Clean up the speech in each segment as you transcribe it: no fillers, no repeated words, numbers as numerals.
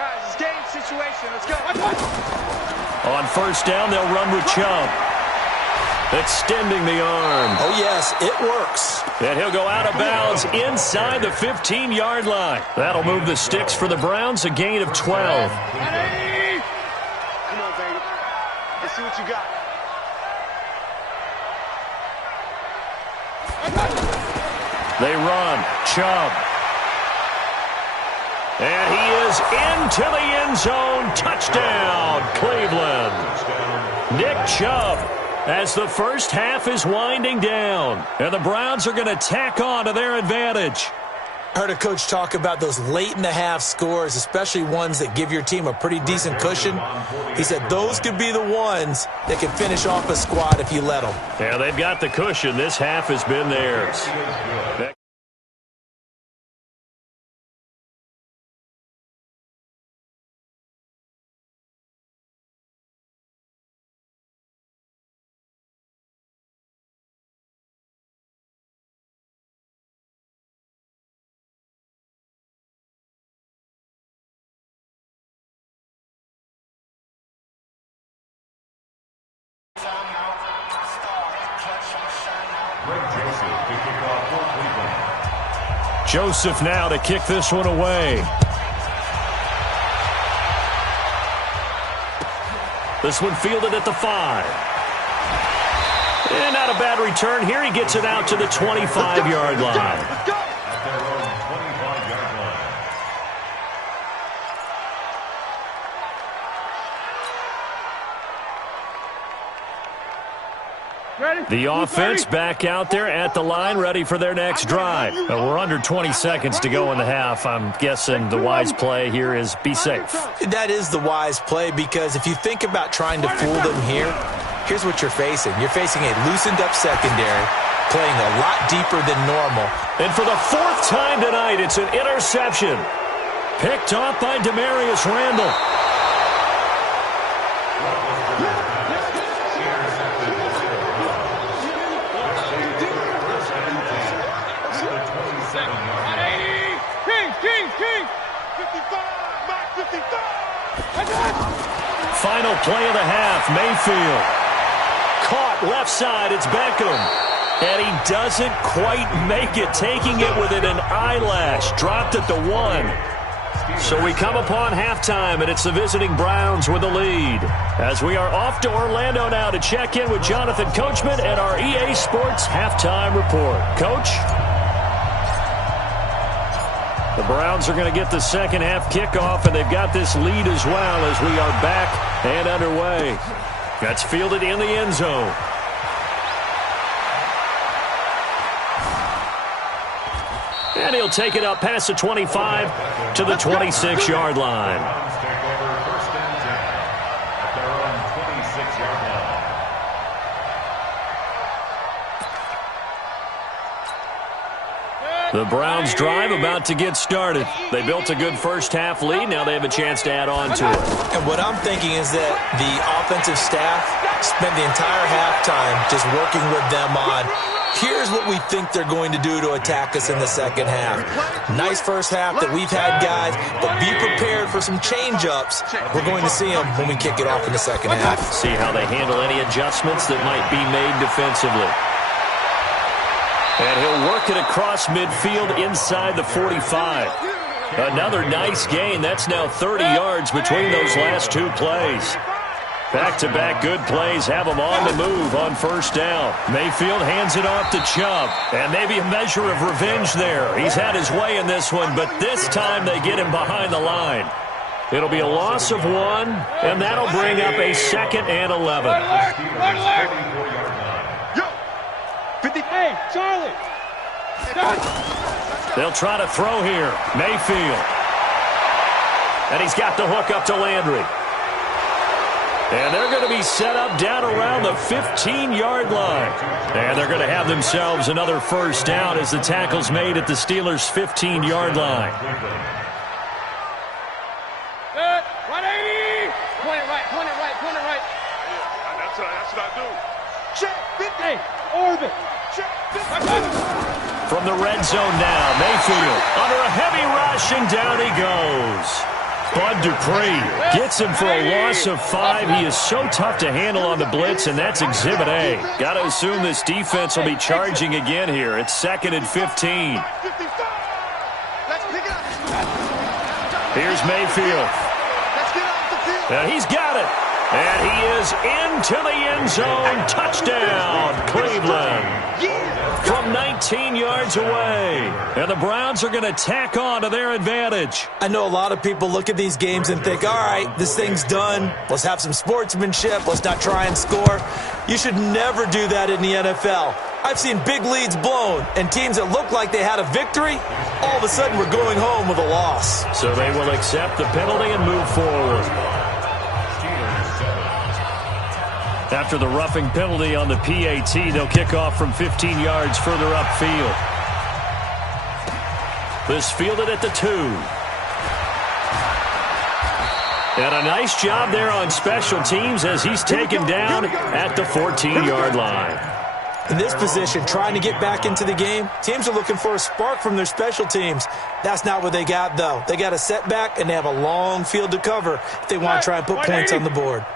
Guys, it's game situation. Let's go. On first down, they'll run with Chubb. Extending the arm. Oh, yes, it works. And he'll go out of bounds inside the 15-yard line. That'll move the sticks for the Browns, a gain of 12. Come on, baby. Let's see what you got. They run. Chubb. And he is into the end zone. Touchdown, Cleveland. Nick Chubb, as the first half is winding down. And the Browns are going to tack on to their advantage. I heard a coach talk about those late-in-the-half scores, especially ones that give your team a pretty decent cushion. He said those could be the ones that can finish off a squad if you let them. Yeah, they've got the cushion. This half has been theirs. Joseph now to kick this one away. This one fielded at the 5. And not a bad return here. He gets it out to the 25-yard line. The offense back out there at the line, ready for their next drive. We're under 20 seconds to go in the half. I'm guessing the wise play here is be safe. That is the wise play, because if you think about trying to fool them here, here's what you're facing. You're facing a loosened-up secondary, playing a lot deeper than normal. And for the 4th time tonight, it's an interception. Picked off by Demarius Randall. Final play of the half, Mayfield. Caught left side, it's Beckham. And he doesn't quite make it, taking it within an eyelash. Dropped at the 1. So we come upon halftime, and it's the visiting Browns with the lead. As we are off to Orlando now to check in with Jonathan Coachman and our EA Sports halftime report. Coach? The Browns are going to get the second half kickoff, and they've got this lead as well as we are back and underway. That's fielded in the end zone. And he'll take it up past the 25 to the 26-yard line. The Browns drive about to get started. They built a good first half lead. Now they have a chance to add on to it. And what I'm thinking is that the offensive staff spent the entire halftime just working with them on, here's what we think they're going to do to attack us in the second half. Nice first half that we've had, guys, but be prepared for some change-ups. We're going to see them when we kick it off in the second half. See how they handle any adjustments that might be made defensively. And he'll work it across midfield inside the 45. Another nice gain. That's now 30 yards between those last 2 plays. Back-to-back good plays have him on the move on first down. Mayfield hands it off to Chubb. And maybe a measure of revenge there. He's had his way in this one, but this time they get him behind the line. It'll be a loss of 1, and that'll bring up a 2nd and 11. Hey, Charlie! They'll try to throw here. Mayfield. And he's got the hook up to Landry. And they're going to be set up down around the 15-yard line. And they're going to have themselves another first down as the tackle's made at the Steelers' 15-yard line. 180! Point it right. That's what I do. Check, 50. Hey, orbit. From the red zone now, Mayfield under a heavy rush, and down he goes. Bud Dupree gets him for a loss of 5. He is so tough to handle on the blitz, and that's Exhibit A. Got to assume this defense will be charging again here. It's 2nd and 15. Here's Mayfield. And he's got it. And he is into the end zone. Touchdown, Cleveland. From 19 yards away. And the Browns are going to tack on to their advantage. I know a lot of people look at these games and think, all right, this thing's done. Let's have some sportsmanship. Let's not try and score. You should never do that in the NFL. I've seen big leads blown, and teams that look like they had a victory, all of a sudden we're going home with a loss. So they will accept the penalty and move forward. After the roughing penalty on the PAT, they'll kick off from 15 yards further upfield. This fielded at the 2. And a nice job there on special teams as he's taken down at the 14-yard line. In this position, trying to get back into the game, teams are looking for a spark from their special teams. That's not what they got, though. They got a setback, and they have a long field to cover if they want to try and put points on the board.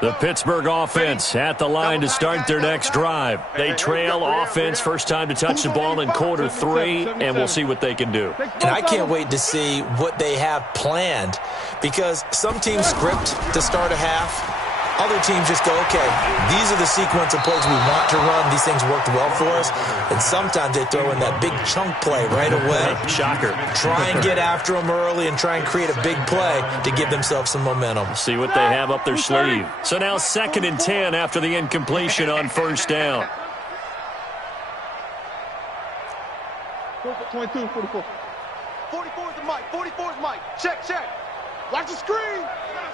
The Pittsburgh offense at the line to start their next drive. They trail offense, first time to touch the ball in quarter 3, and we'll see what they can do. And I can't wait to see what they have planned, because some teams script to start a half. Other teams just go, okay, these are the sequence of plays we want to run. These things worked well for us. And sometimes they throw in that big chunk play right away. Shocker. Try and get after them early and try and create a big play to give themselves some momentum. See what they have up their sleeve. So now 2nd and 10 after the incompletion on first down. 22, 44. 44 is the mic. 44 is Mike. Check, check. Watch the screen.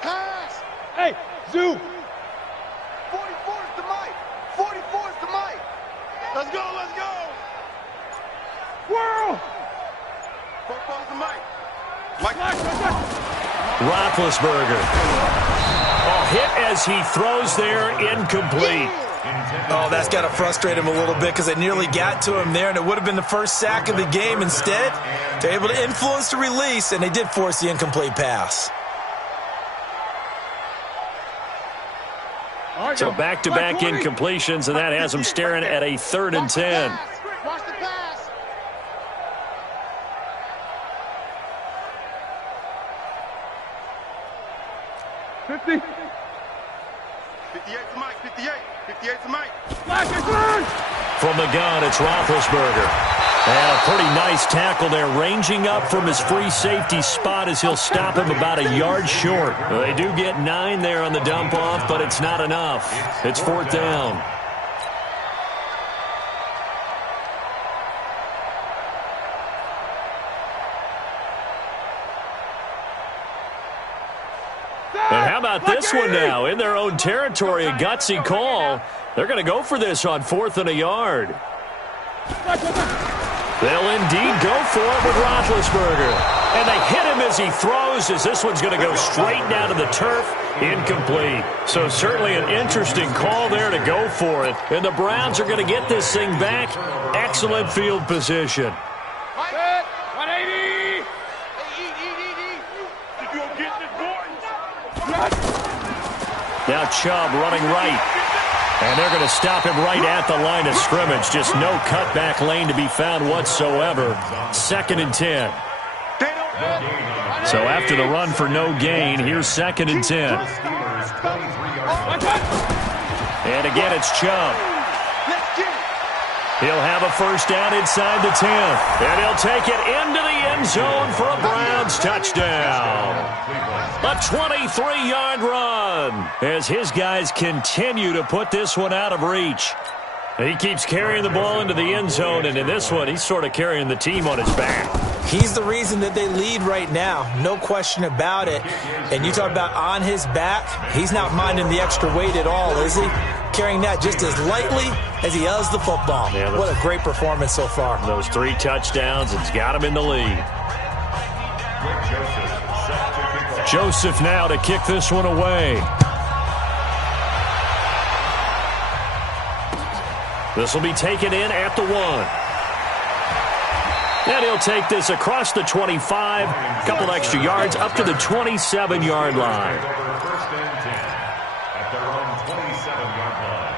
Pass. Hey, zoom. 44 is the mic. 44 is the mic. Let's go, let's go. Squirrel. 44 is the mic. Mike. Roethlisberger. Oh, hit as he throws there, incomplete. Oh, that's got to frustrate him a little bit because they nearly got to him there, and it would have been the first sack of the game. Instead, they're able to influence the release, and they did force the incomplete pass. So back-to-back incompletions, and that has them staring at a 3rd and 10. Watch the pass. $50. 58 to Mike. 58. 58 to Mike. From the gun, it's Roethlisberger. And a pretty nice tackle there, ranging up from his free safety spot as he'll stop him about a yard short. They do get 9 there on the dump-off, but it's not enough. It's 4th down. And how about this one now? In their own territory, a gutsy call. They're going to go for this on 4th and a yard. They'll indeed go for it with Roethlisberger. And they hit him as he throws, as this one's going to go straight down to the turf. Incomplete. So certainly an interesting call there to go for it. And the Browns are going to get this thing back. Excellent field position. 180. Did you get this, boy? Now Chubb running right. And they're going to stop him right at the line of scrimmage. Just no cutback lane to be found whatsoever. 2nd and 10. So after the run for no gain, here's 2nd and 10. And again, it's Chubb. He'll have a first down inside the 10. And he'll take it into the end zone for a Browns touchdown. A 23-yard run as his guys continue to put this one out of reach. He keeps carrying the ball into the end zone, and in this one, he's sort of carrying the team on his back. He's the reason that they lead right now, no question about it. And you talk about on his back, he's not minding the extra weight at all, is he? Carrying that just as lightly as he does the football. Yeah, what a great performance so far. Those 3 touchdowns, it's got him in the lead. Joseph now to kick this one away. This will be taken in at the 1. And he'll take this across the 25, a couple extra yards up to the 27-yard line. First and 10 at their own 27-yard line.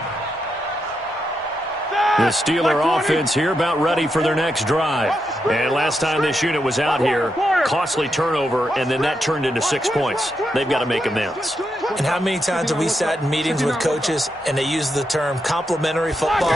The Steeler offense here about ready for their next drive. And last time this unit was out here, costly turnover, and then that turned into 6 points. They've got to make amends. And how many times have we sat in meetings with coaches and they use the term complementary football?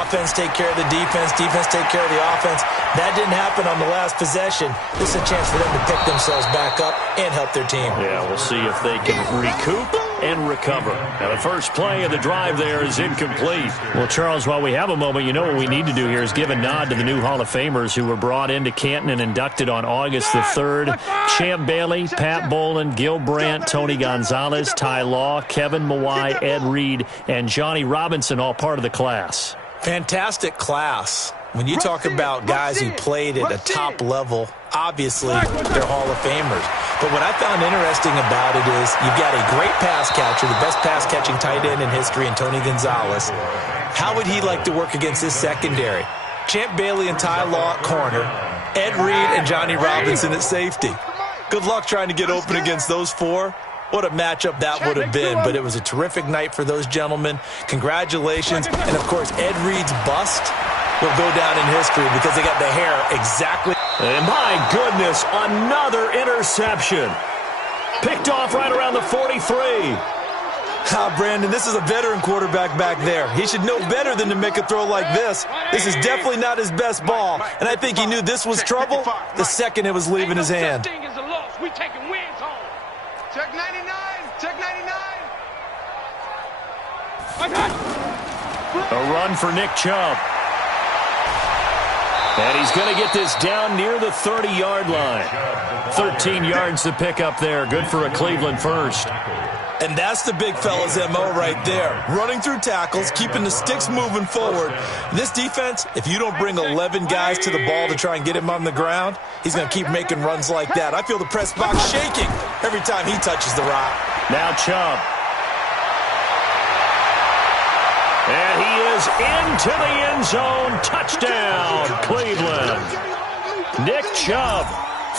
Offense take care of the defense, defense take care of the offense. That didn't happen on the last possession. This is a chance for them to pick themselves back up and help their team. Yeah, we'll see if they can recoup and recover. Now, the first play of the drive there is incomplete. Well, Charles, while we have a moment, you know what we need to do here is give a nod to the new Hall of Famers who were brought into Canton and inducted on August the 3rd. Champ Bailey, Pat Boland, Gil Brandt, Tony Gonzalez, Ty Law, Kevin Mawai, Ed Reed, and Johnny Robinson, all part of the class. Fantastic class. When you talk about guys who played at a top level, obviously they're Hall of Famers. But what I found interesting about it is you've got a great pass catcher, the best pass-catching tight end in history, in Tony Gonzalez. How would he like to work against his secondary? Champ Bailey and Ty Law at corner, Ed Reed and Johnny Robinson at safety. Good luck trying to get open against those four. What a matchup that would have been, but it was a terrific night for those gentlemen. Congratulations. And, of course, Ed Reed's bust will go down in history because they got the hair exactly. And my goodness, another interception. Picked off right around the 43. Brandon, this is a veteran quarterback back there. He should know better than to make a throw like this. This is definitely not his best ball, and I think he knew this was trouble the second it was leaving his hand. We taking wins home. Check 99. Check 99. A run for Nick Chubb. And he's going to get this down near the 30-yard line. 13 yards to pick up there. Good for a Cleveland first. And that's the big fella's MO right there. Running through tackles, keeping the sticks moving forward. This defense, if you don't bring 11 guys to the ball to try and get him on the ground, he's going to keep making runs like that. I feel the press box shaking every time he touches the rock. Now Chubb. And he is into the end zone. Touchdown, Cleveland. Nick Chubb,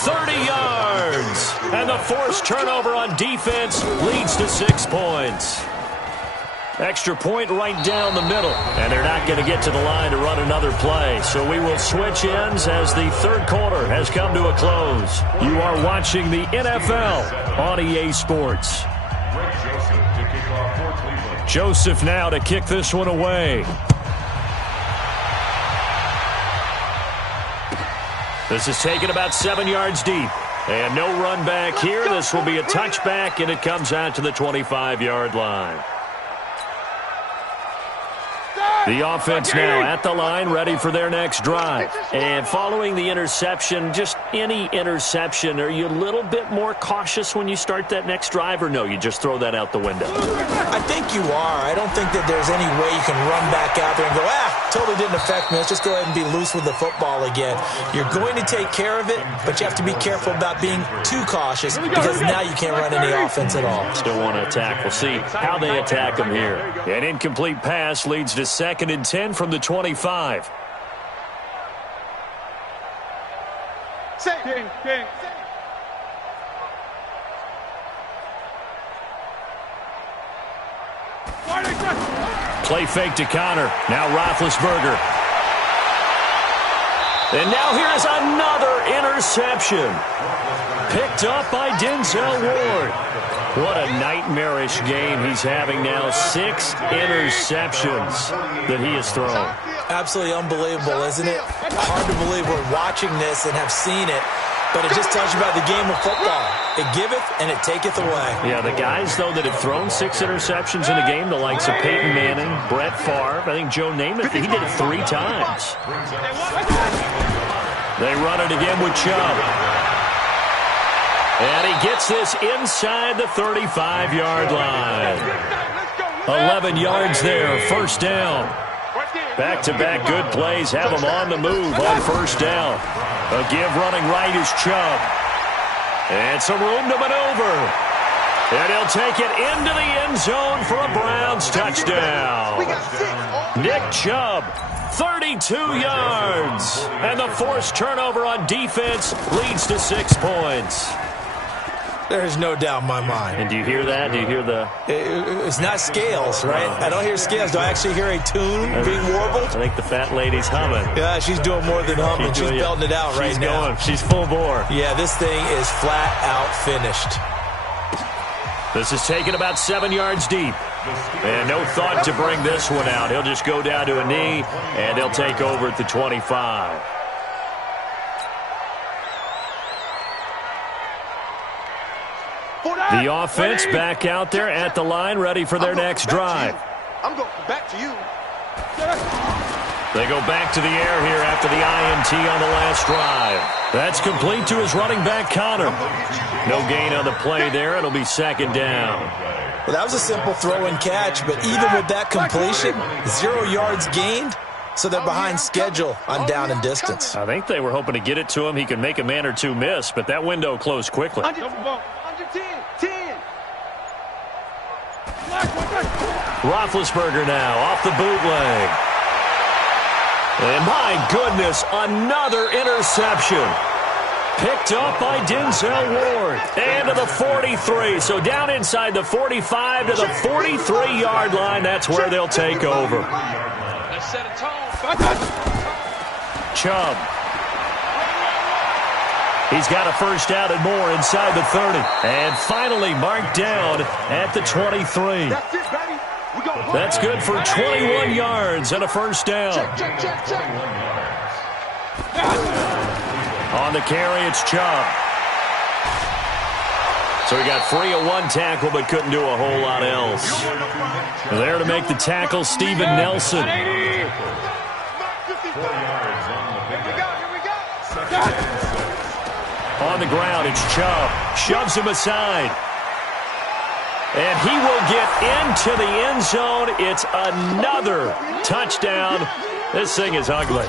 30 yards. And the forced turnover on defense leads to 6 points. Extra point right down the middle. And they're not going to get to the line to run another play. So we will switch ends as the third quarter has come to a close. You are watching the NFL on EA Sports. Joseph now to kick this one away. This is taken about 7 yards deep. And no run back here. This will be a touchback, and it comes out to the 25-yard line. The offense now at the line, ready for their next drive. And following the interception, just any interception, are you a little bit more cautious when you start that next drive, or no, you just throw that out the window? I think you are. I don't think that there's any way you can run back out there and go, totally didn't affect me. Let's just go ahead and be loose with the football again. You're going to take care of it, but you have to be careful about being too cautious because now you can't run any offense at all. Still want to attack. We'll see how they attack them here. An incomplete pass leads to 2nd and 10 from the 25. King. Play fake to Connor. Now Roethlisberger. And now here's another interception. Picked up by Denzel Ward. What a nightmarish game he's having now. 6 interceptions that he has thrown. Absolutely unbelievable, isn't it? Hard to believe we're watching this and have seen it, but it just tells you about the game of football. It giveth and it taketh away. Yeah, the guys, though, that have thrown 6 interceptions in a game, the likes of Peyton Manning, Brett Favre, I think Joe Namath, he did it 3 times. They run it again with Chubb. And he gets this inside the 35-yard line. 11 yards there, first down. Back-to-back good plays have him on the move on first down. A give running right is Chubb. And some room to maneuver. And he'll take it into the end zone for a Browns touchdown. Nick Chubb 32 yards. And the forced turnover on defense leads to 6 points. There's no doubt in my mind. And do you hear that? Do you hear the... It's not scales, right? I don't hear scales. Do I actually hear a tune being warbled? I think the fat lady's humming. Yeah, she's doing more than humming. She's belting it out right now. She's full bore. Yeah, this thing is flat out finished. This is taken about 7 yards deep. And no thought to bring this one out. He'll just go down to a knee, and they'll take over at the 25. The offense back out there at the line, ready for their next drive. I'm going back to you. They go back to the air here after the INT on the last drive. That's complete to his running back, Connor. No gain on the play there. It'll be second down. Well, that was a simple throw and catch, but even with that completion, 0 yards gained, so they're behind schedule on down and distance. I think they were hoping to get it to him. He could make a man or two miss, but that window closed quickly. Under 10. Roethlisberger now off the bootleg. And my goodness, another interception. Picked up by Denzel Ward. And to the 43. So down inside the 45 to the 43-yard line. That's where they'll take over. Let's set a tone. Chubb. He's got a first down and more inside the 30. And finally marked down at the 23. That's it, baby. We go. That's good for 21 yards and a first down. Check. On the carry, it's Chubb. So he got free of one tackle but couldn't do a whole lot else. There to make the tackle, Steven Nelson. Here we go. On the ground, it's Chubb. Shoves him aside. And he will get into the end zone. It's another touchdown. This thing is ugly.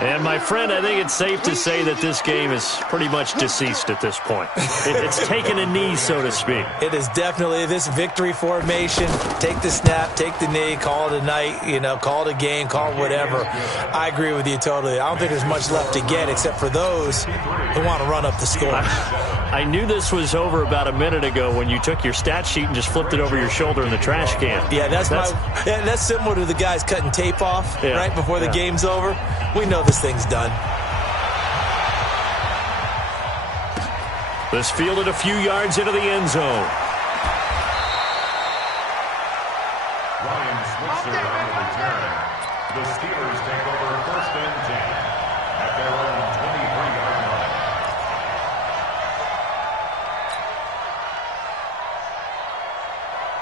And, my friend, I think it's safe to say that this game is pretty much deceased at this point. It's taken a knee, so to speak. It is definitely this victory formation. Take the snap, take the knee, call it a night, call it a game, call it whatever. I agree with you totally. I don't think there's much left to get except for those who want to run up the score. I knew this was over about a minute ago when you took your stat sheet and just flipped it over your shoulder in the trash can. Yeah, that's similar to the guys cutting tape off right before the game's over. We know this thing's done. This fielded a few yards into the end zone. Ryan Switzer on the return. The Steelers take over first and 10 at their own 23-yard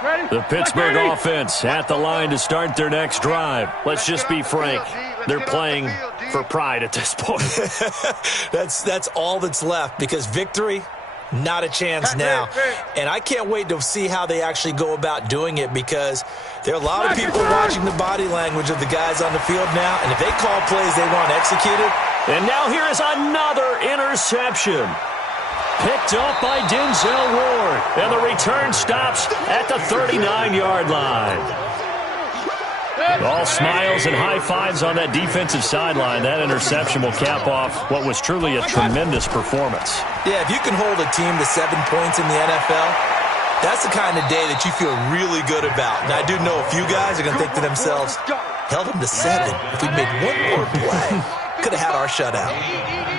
line. The Pittsburgh offense at the line to start their next drive. Let's just be frank. They're playing for pride at this point. That's all that's left because victory, not a chance now. And I can't wait to see how they actually go about doing it because there are a lot of people watching the body language of the guys on the field now. And if they call plays they want executed. And now here is another interception. Picked up by Denzel Ward. And the return stops at the 39-yard line. All smiles and high fives on that defensive sideline. That interception will cap off what was truly a tremendous performance. Yeah, if you can hold a team to 7 points in the NFL, that's the kind of day that you feel really good about. And I do know a few guys are going to think to themselves, held them to 7. If we made one more play, could have had our shutout.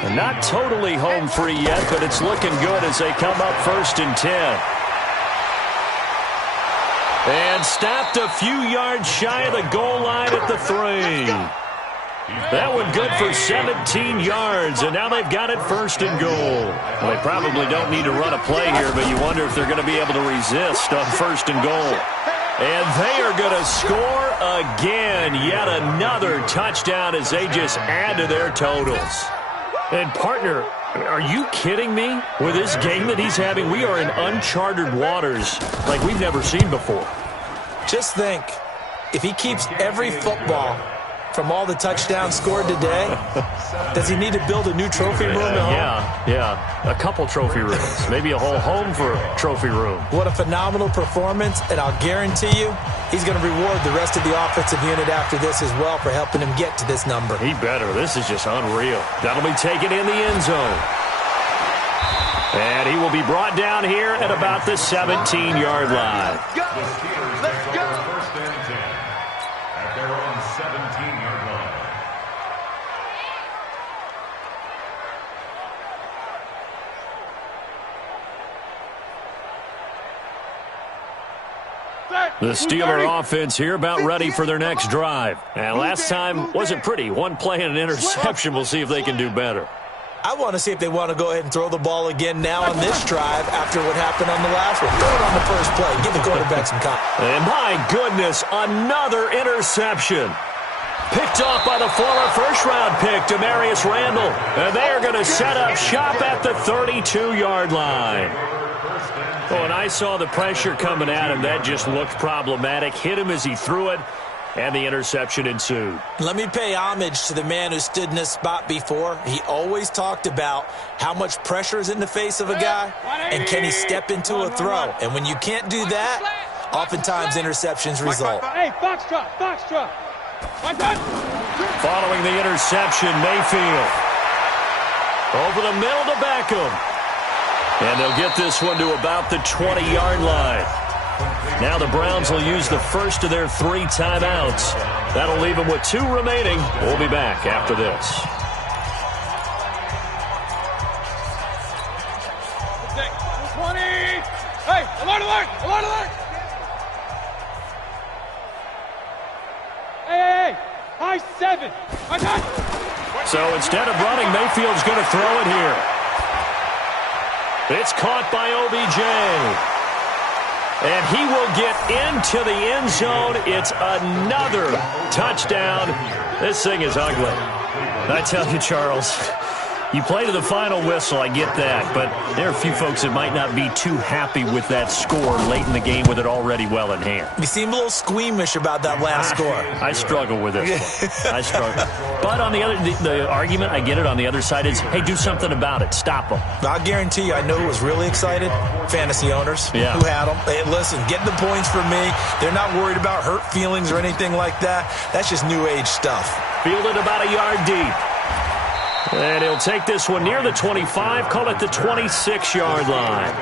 And not totally home free yet, but it's looking good as they come up first and 10. And stopped a few yards shy of the goal line at the 3. That one good for 17 yards, and now they've got it first and goal. Well, they probably don't need to run a play here, but you wonder if they're going to be able to resist on first and goal. And they are going to score again. Yet another touchdown as they just add to their totals. And, partner, are you kidding me? With this game that he's having, we are in uncharted waters like we've never seen before. Just think, if he keeps every football from all the touchdowns scored today? Does he need to build a new trophy room at home? Yeah. A couple trophy rooms. Maybe a whole home for a trophy room. What a phenomenal performance, and I'll guarantee you he's going to reward the rest of the offensive unit after this as well for helping him get to this number. He better. This is just unreal. That'll be taken in the end zone. And he will be brought down here at about the 17-yard line. The Steelers take over first and 10 at their own 17-yard line. The Steeler offense here about ready for their next drive. And last time wasn't pretty. One play and an interception. We'll see if they can do better. I want to see if they want to go ahead and throw the ball again now on this drive after what happened on the last one. Throw it on the first play. Give the quarterback some confidence. And my goodness, another interception. Picked off by the former first-round pick, Demarius Randall. And they are going to set up shop at the 32-yard line. Oh, and I saw the pressure coming at him. That just looked problematic. Hit him as he threw it. And the interception ensued. Let me pay homage to the man who stood in this spot before. He always talked about how much pressure is in the face of a guy, and can he step into a throw. And when you can't do that, oftentimes interceptions result. Hey, Foxtrot. Following the interception, Mayfield. Over the middle to Beckham. And they'll get this one to about the 20-yard line. Now the Browns will use the first of their 3 timeouts. That'll leave them with 2 remaining. We'll be back after this. Hey, alert! Hey, high 7. So instead of running, Mayfield's going to throw it here. It's caught by OBJ. And he will get into the end zone. It's another touchdown. This thing is ugly. I tell you, Charles, you play to the final whistle, I get that. But there are a few folks that might not be too happy with that score late in the game with it already well in hand. You seem a little squeamish about that last score. I struggle with this one. I struggle. But on the argument, I get it, on the other side is, hey, do something about it. Stop them. I'll guarantee you, I know who was really excited. Fantasy owners who had them. Hey, listen, get the points for me. They're not worried about hurt feelings or anything like that. That's just new age stuff. Fielded about a yard deep. And he'll take this one near the 25, call it the 26-yard line.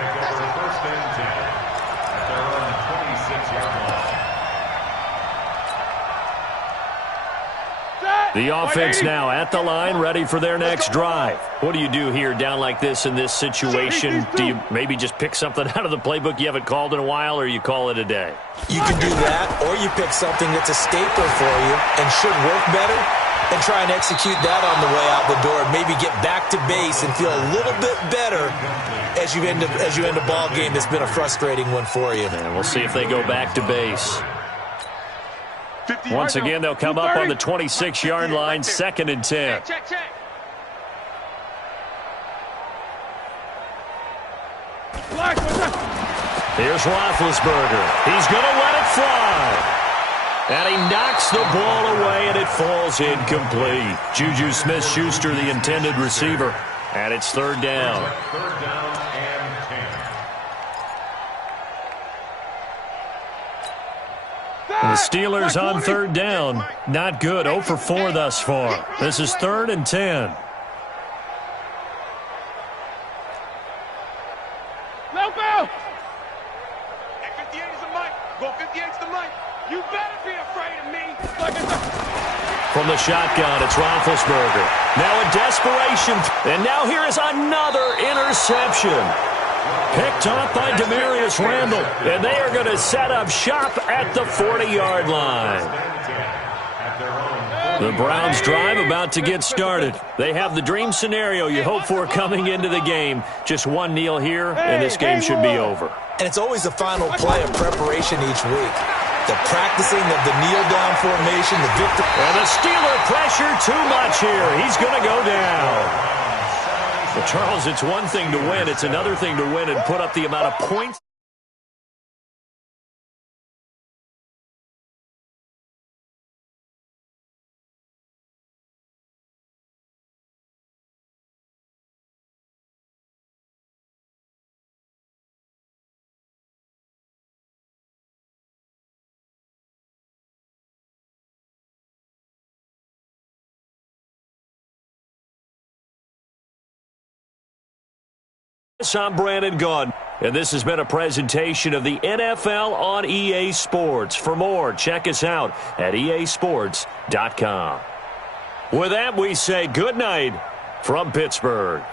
The offense now at the line, ready for their next drive. What do you do here down like this in this situation? Do you maybe just pick something out of the playbook you haven't called in a while, or you call it a day? You can do that, or you pick something that's a stapler for you and should work better, and try and execute that on the way out the door. Maybe get back to base and feel a little bit better as you end a ball game that's been a frustrating one for you. And we'll see if they go back to base. Once again, they'll come up on the 26-yard line, 2nd and 10. Check. Here's Roethlisberger. He's going to let it fly. And he knocks the ball away, and it falls incomplete. Juju Smith-Schuster, the intended receiver. And it's 3rd down. Third down and 10. The Steelers on 3rd down. Not good. 0 for 4 thus far. This is 3rd and 10. No bounce. 58 is the mic. Go 58 is the mic. You better be afraid of me. From the shotgun, it's Roethlisberger. Now in desperation. And now here is another interception. Picked off by Demarius Randall. And they are going to set up shop at the 40-yard line. The Browns drive about to get started. They have the dream scenario you hope for coming into the game. Just one kneel here, and this game should be over. And it's always the final play of preparation each week. The practicing of the kneel-down formation, the victory. And the Steeler pressure too much here. He's going to go down. Well, Charles, it's one thing to win. It's another thing to win and put up the amount of points. I'm Brandon Gunn, and this has been a presentation of the NFL on EA Sports. For more, check us out at easports.com. With that, we say good night from Pittsburgh.